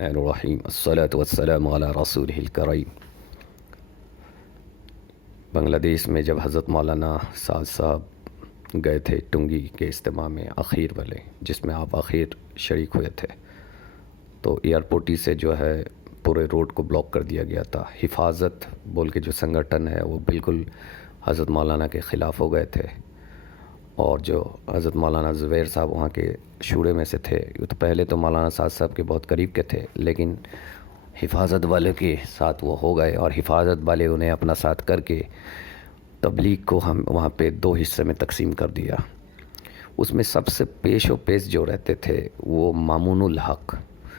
الرحمن الرحیم الصلاۃ والسلام علی رسولہ الکریم۔ بنگلہ دیش میں جب حضرت مولانا سعد صاحب گئے تھے ٹنگی کے اجتماع میں اخیر والے، جس میں آپ اخیر شریک ہوئے تھے، تو ایئرپورٹ ہی سے جو ہے پورے روڈ کو بلاک کر دیا گیا تھا۔ حفاظت بول کے جو سنگٹھن ہے وہ بالکل حضرت مولانا کے خلاف ہو گئے تھے، اور جو حضرت مولانا زبیر صاحب وہاں کے شورے میں سے تھے، وہ تو پہلے تو مولانا سعد صاحب کے بہت قریب کے تھے، لیکن حفاظت والے کے ساتھ وہ ہو گئے، اور حفاظت والے انہیں اپنا ساتھ کر کے تبلیغ کو ہم وہاں پہ دو حصے میں تقسیم کر دیا۔ اس میں سب سے پیش و پیش جو رہتے تھے وہ مامون الحق،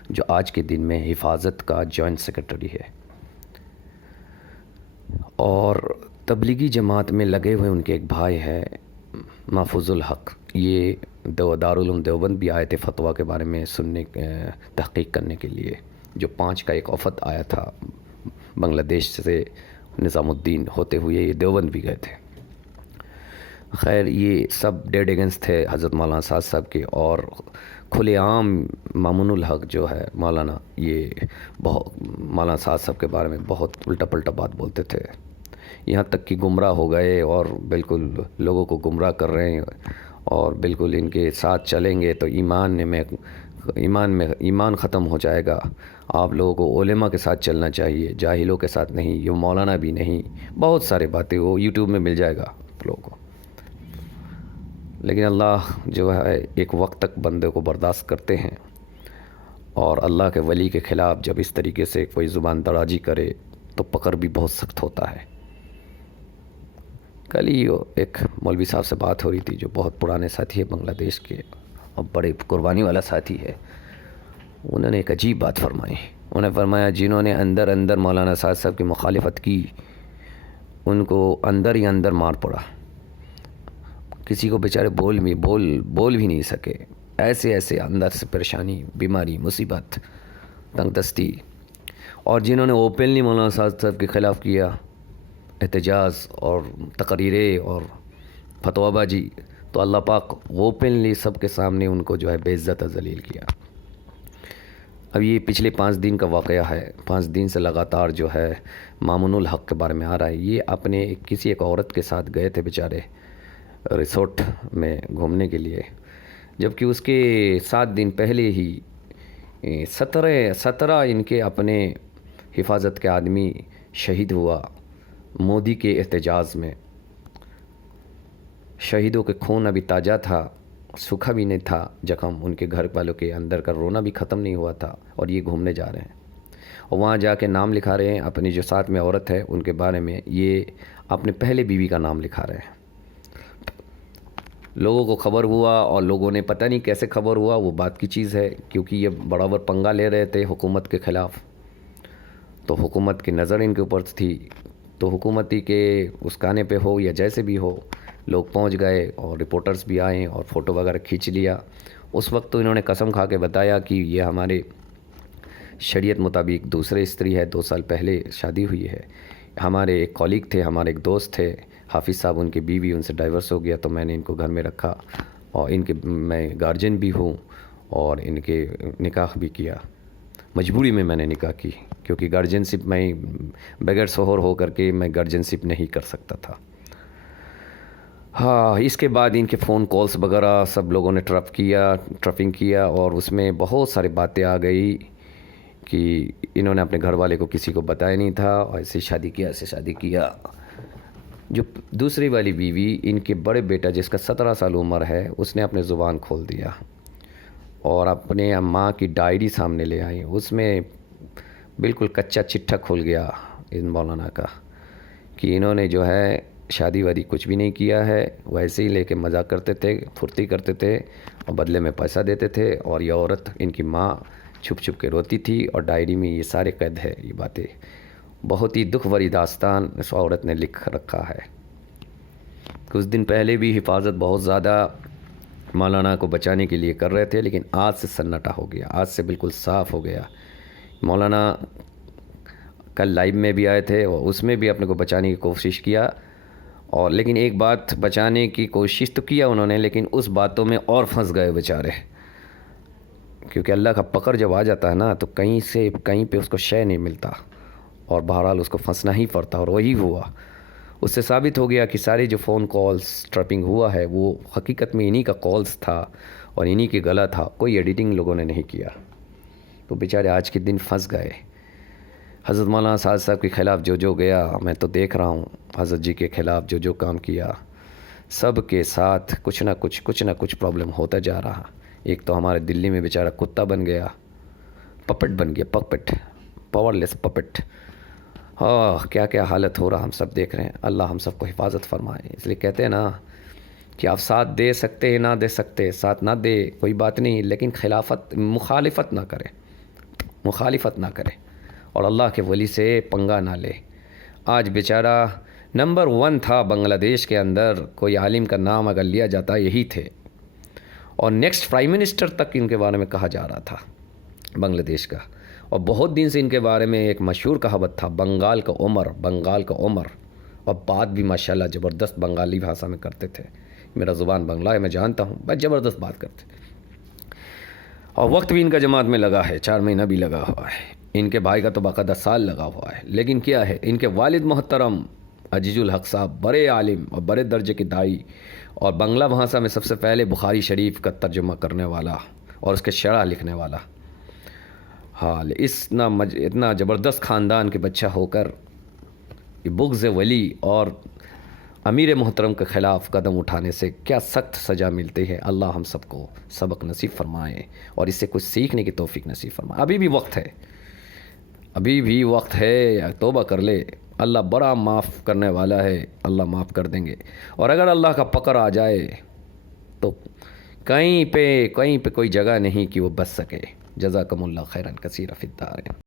جو آج کے دن میں حفاظت کا جوائنٹ سیکرٹری ہے، اور تبلیغی جماعت میں لگے ہوئے ان کے ایک بھائی ہے محفوظ الحق۔ یہ دارالعلوم دیوبند بھی آئے تھے فتویٰ کے بارے میں سننے، تحقیق کرنے کے لیے، جو 5 کا ایک وفد آیا تھا بنگلہ دیش سے نظام الدین ہوتے ہوئے، یہ دیوبند بھی گئے تھے۔ خیر، یہ سب ڈیڈ اگینسٹ تھے حضرت مولانا سعد صاحب کے، اور کھلے عام مامون الحق جو ہے مولانا، یہ بہت مولانا سعد صاحب کے بارے میں بہت الٹا پلٹا بات بولتے تھے، یہاں تک کہ گمراہ ہو گئے اور بالکل لوگوں کو گمراہ کر رہے ہیں، اور بالکل ان کے ساتھ چلیں گے تو ایمان ختم ہو جائے گا، آپ لوگوں کو علماء کے ساتھ چلنا چاہیے، جاہلوں کے ساتھ نہیں، یہ مولانا بھی نہیں، بہت سارے باتیں وہ یوٹیوب میں مل جائے گا آپ لوگوں کو۔ لیکن اللہ جو ہے ایک وقت تک بندے کو برداشت کرتے ہیں، اور اللہ کے ولی کے خلاف جب اس طریقے سے کوئی زبان درازی کرے تو پکڑ بھی بہت سخت ہوتا ہے۔ کل ہی ایک مولوی صاحب سے بات ہو رہی تھی، جو بہت پرانے ساتھی ہے بنگلہ دیش کے اور بڑے قربانی والا ساتھی ہے، انہوں نے ایک عجیب بات فرمائی۔ انہوں نے فرمایا جنہوں نے اندر مولانا سعد صاحب کی مخالفت کی، ان کو اندر ہی اندر مار پڑا، کسی کو بیچارے بول بھی نہیں سکے، ایسے اندر سے پریشانی، بیماری، مصیبت، تنگ دستی۔ اور جنہوں نے اوپنلی مولانا سعد صاحب کے خلاف کیا، احتجاج اور تقریریں اور فتویٰ بازی، تو اللہ پاک اوپنلی سب کے سامنے ان کو جو ہے بے عزت ذلیل کیا۔ اب یہ پچھلے 5 دن کا واقعہ ہے، 5 دن سے لگاتار جو ہے مامون الحق کے بارے میں آ رہا ہے۔ یہ اپنے کسی ایک عورت کے ساتھ گئے تھے بیچارے ریسورٹ میں گھومنے کے لیے، جبکہ اس کے 7 دن پہلے ہی 17 ان کے اپنے حفاظت کے آدمی شہید ہوا مودی کے احتجاج میں۔ شہیدوں کے خون ابھی تازہ تھا، سوکھا بھی نہیں تھا زخم، ان کے گھر والوں کے اندر کا رونا بھی ختم نہیں ہوا تھا، اور یہ گھومنے جا رہے ہیں، اور وہاں جا کے نام لکھا رہے ہیں اپنی جو ساتھ میں عورت ہے ان کے بارے میں، یہ اپنے پہلے بیوی کا نام لکھا رہے ہیں۔ لوگوں کو خبر ہوا، اور لوگوں نے پتہ نہیں کیسے خبر ہوا، وہ بات کی چیز ہے، کیونکہ یہ برابر پنگا لے رہے تھے حکومت کے خلاف، تو حکومت کی نظر ان کے اوپر تھی، تو حکومتی کے اس کانے پہ ہو یا جیسے بھی ہو، لوگ پہنچ گئے اور رپورٹرز بھی آئے اور فوٹو وغیرہ کھینچ لیا۔ اس وقت تو انہوں نے قسم کھا کے بتایا کہ یہ ہمارے شریعت مطابق دوسرے استری ہے، 2 سال پہلے شادی ہوئی ہے۔ ہمارے ایک کالیگ تھے، ہمارے ایک دوست تھے حافظ صاحب، ان کی بیوی، ان سے ڈائیورس ہو گیا، تو میں نے ان کو گھر میں رکھا، اور میں گارجین بھی ہوں، اور ان کے نکاح بھی کیا، مجبوری میں نے نکاح کی، کیونکہ گارجنشپ میں بغیر شوہر ہو کر کے میں گارجنشپ نہیں کر سکتا تھا۔ ہاں، اس کے بعد ان کے فون کالز وغیرہ سب لوگوں نے ٹرفنگ کیا، اور اس میں بہت ساری باتیں آ گئی کہ انہوں نے اپنے گھر والے کو کسی کو بتایا نہیں تھا، اور ایسے شادی کیا۔ جو دوسری والی بیوی، ان کے بڑے بیٹا جس کا 17 سال عمر ہے، اس نے اپنے زبان کھول دیا، اور اپنے ماں کی ڈائری سامنے لے آئی، اس میں بالکل کچا چٹھا کھول گیا ان مولانا کا، کہ انہوں نے جو ہے شادی وادی کچھ بھی نہیں کیا ہے، ویسے ہی لے کے مزاق کرتے تھے، پھرتی کرتے تھے، اور بدلے میں پیسہ دیتے تھے، اور یہ عورت ان کی ماں چھپ کے روتی تھی، اور ڈائری میں یہ سارے قید ہے، یہ باتیں بہت ہی دکھ بھری داستان اس عورت نے لکھ رکھا ہے۔ کچھ دن پہلے بھی حفاظت بہت زیادہ مولانا کو بچانے کے لیے کر رہے تھے، لیکن آج سے سناٹا ہو گیا، آج سے بالکل صاف ہو گیا۔ مولانا کل لائیو میں بھی آئے تھے، اور اس میں بھی اپنے کو بچانے کی کوشش کیا، اور لیکن ایک بات، بچانے کی کوشش تو کیا انہوں نے، لیکن اس باتوں میں اور پھنس گئے بیچارے۔ کیونکہ اللہ کا پکڑ جب آ جاتا ہے نا تو کہیں سے کہیں پہ اس کو شے نہیں ملتا، اور بہرحال اس کو پھنسنا ہی پڑتا، اور وہی ہوا۔ اس سے ثابت ہو گیا کہ ساری جو فون کالز ٹرپنگ ہوا ہے وہ حقیقت میں انہی کا کالز تھا اور انہی کی غلط تھا، کوئی ایڈیٹنگ لوگوں نے نہیں کیا۔ تو بیچارے آج کے دن پھنس گئے۔ حضرت مولانا سعد صاحب کے خلاف جو جو گیا، میں تو دیکھ رہا ہوں حضرت جی کے خلاف جو جو کام کیا، سب کے ساتھ کچھ نہ کچھ پرابلم ہوتا جا رہا۔ ایک تو ہمارے دلی میں بیچارہ کتا بن گیا، پپٹ بن گیا، پپٹ، پاور لیس پپٹ۔ کیا کیا حالت ہو رہا ہم سب دیکھ رہے ہیں۔ اللہ ہم سب کو حفاظت فرمائے۔ اس لیے کہتے ہیں نا کہ آپ ساتھ دے سکتے نہ دے سکتے، ساتھ نہ دے کوئی بات نہیں، لیکن مخالفت نہ کرے اور اللہ کے ولی سے پنگا نہ لے۔ آج بیچارہ نمبر 1 تھا بنگلہ دیش کے اندر، کوئی عالم کا نام اگر لیا جاتا یہی تھے، اور نیکسٹ پرائم منسٹر تک ان کے بارے میں کہا جا رہا تھا بنگلہ دیش کا، اور بہت دن سے ان کے بارے میں ایک مشہور کہاوت تھا، بنگال کا عمر، اور بات بھی ماشاءاللہ زبردست بنگالی بھاشا میں کرتے تھے۔ میرا زبان بنگلہ ہے، میں جانتا ہوں، بس زبردست بات کرتے، اور وقت بھی ان کا جماعت میں لگا ہے، 4 مہینہ بھی لگا ہوا ہے، ان کے بھائی کا تو باقاعدہ سال لگا ہوا ہے۔ لیکن کیا ہے، ان کے والد محترم عزیز الحق صاحب بڑے عالم اور بڑے درجے کے داعی، اور بنگلہ بھاشا میں سب سے پہلے بخاری شریف کا ترجمہ کرنے والا اور اس کے شرح لکھنے والا۔ حال اتنا زبردست خاندان کے بچہ ہو کر یہ بغض ولی اور امیر محترم کے خلاف قدم اٹھانے سے کیا سخت سزا ملتی ہے۔ اللہ ہم سب کو سبق نصیب فرمائے اور اس سے کچھ سیکھنے کی توفیق نصیب فرمائے۔ ابھی بھی وقت ہے، توبہ کر لے، اللہ بڑا معاف کرنے والا ہے، اللہ معاف کر دیں گے۔ اور اگر اللہ کا پکڑ آ جائے تو کہیں پہ کوئی جگہ نہیں کہ وہ بچ سکے۔ جزاکم اللہ خیرا کثیرا فی الدارین۔